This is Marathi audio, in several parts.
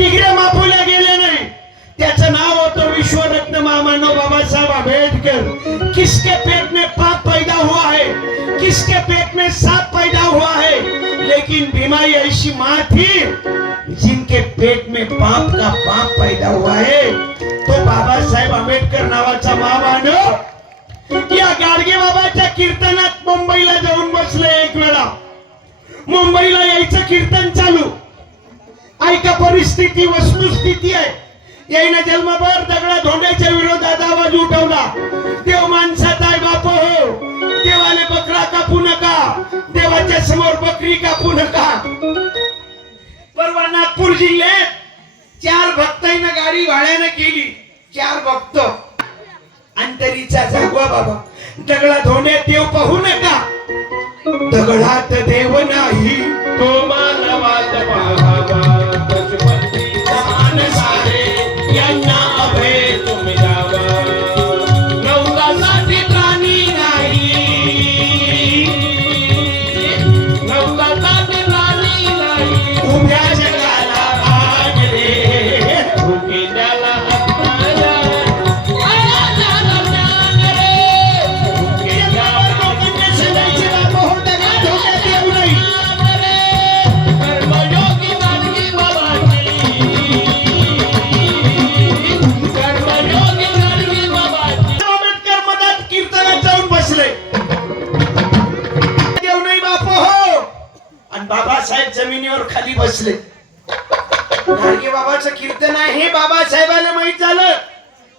डिग्र्या मापवल्या गेल्या नाही. त्याचं नाव होतं विश्वरत्न मामानो बाबासाहेब आंबेडकर. किसके पेट में पाप पैदा हुआ है. किसके पेट में साप पैदा हुआ है. लेकिन बीमारी ऐसी माँ थी जिनके पेट में पाप का पाप पैदा हुआ है. तो बाबासाहेब आंबेडकर नावाचा मामानो या गाडगे बाबाच्या कीर्तनात मुंबईला जाऊन बसले एक वेळा. मुंबईला यायचं कीर्तन चालू. ऐका परिस्थिती वस्तुस्थिती आहे. याईनं जन्मभर दगडा धोंड्याच्या विरोधात आवाज उठवला. देव माणसात आहे बाप हो. देवाने बकरा कापू नका. देवाच्या समोर बकरी कापू नका. परवा नागपूर जिल्ह्यात चार भक्ताईनं गाडी भाड्यानं केली. चार भक्त. अंतरीचा जागवा बाबा. दगडा धोण्यात देव पाहू नका. दगडात देव नाही तो जमिनीवर खाली बसले. गाडगे बाबाचं कीर्तन आहे हे बाबासाहेबांना माहीत झालं.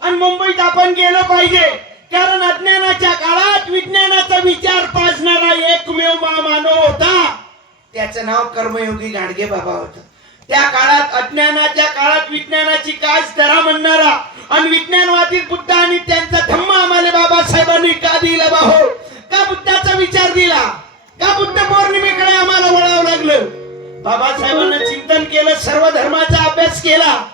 आणि मुंबईत आपण गेलं पाहिजे. कारण अज्ञानाच्या काळात विज्ञानाचा विचार पाजणारा एकमेव मानव होता. त्याचं नाव कर्मयोगी गाडगे बाबा होत. त्या काळात अज्ञानाच्या काळात विज्ञानाची काच धरा म्हणणारा आणि विज्ञानवादी बुद्ध आणि त्यांचा धम्म आम्हाला बाबासाहेबांनी का दिला बाहो? का बुद्धाचा विचार दिला? का बुद्ध पौर्णिमेकडे आम्हाला वळावं लागलं? बाबासाहेबांना चिंतन केलं सर्व धर्माचा अभ्यास केला.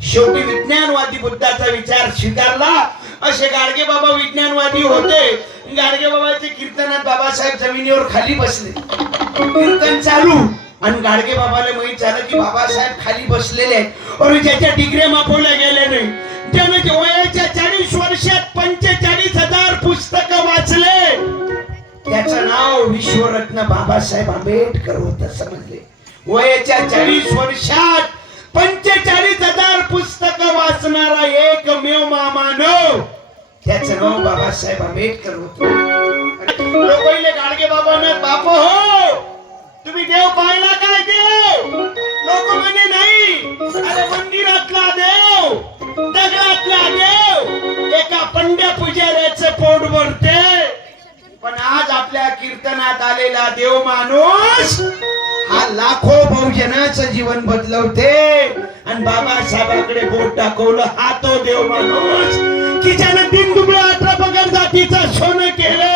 शेवटी विज्ञानवादी बुद्धाचा विचार स्वीकारला. असे गाडगे बाबा विज्ञानवादी होते. गाडगे बाबाचे कीर्तनात बाबासाहेब जमिनीवर खाली बसले. कीर्तन चालू. आणि गाडगे बाबाला माहीत झालं की बाबासाहेब खाली बसलेले आहेत. ज्याच्या डिग्र्या मापवल्या गेल्या नाही. त्यानं वयाच्या चाळीस वर्षात पंचेचाळीस हजार पुस्तक वाचले. त्याचं नाव विश्वरत्न बाबासाहेब आंबेडकर होत समजले वयाच्या चाळीस वर्षात पंचेचाळीस हजार पुस्तक वाचणारा एकमेव मामानव त्याच नाव बाबासाहेब आंबेडकर होतो. लोकांले गाडगे बाबानं बाप हो. तुम्ही देव पाहिला काय देव? लोक म्हणे नाही. अरे मंदिरातला देव दगडातला देव एका पंड्या पुजाऱ्याच पोट भरते. पण आज आपल्या कीर्तनात आलेला देव माणूस हा लाखो बहुजनाचं जीवन बदलवते. आणि बाबासाहेबांकडे बोट दाखवलं हा तो देव माणूस. की ज्यानं तीन दुबळ्या अठरा पगार जातीचं सोनं केलं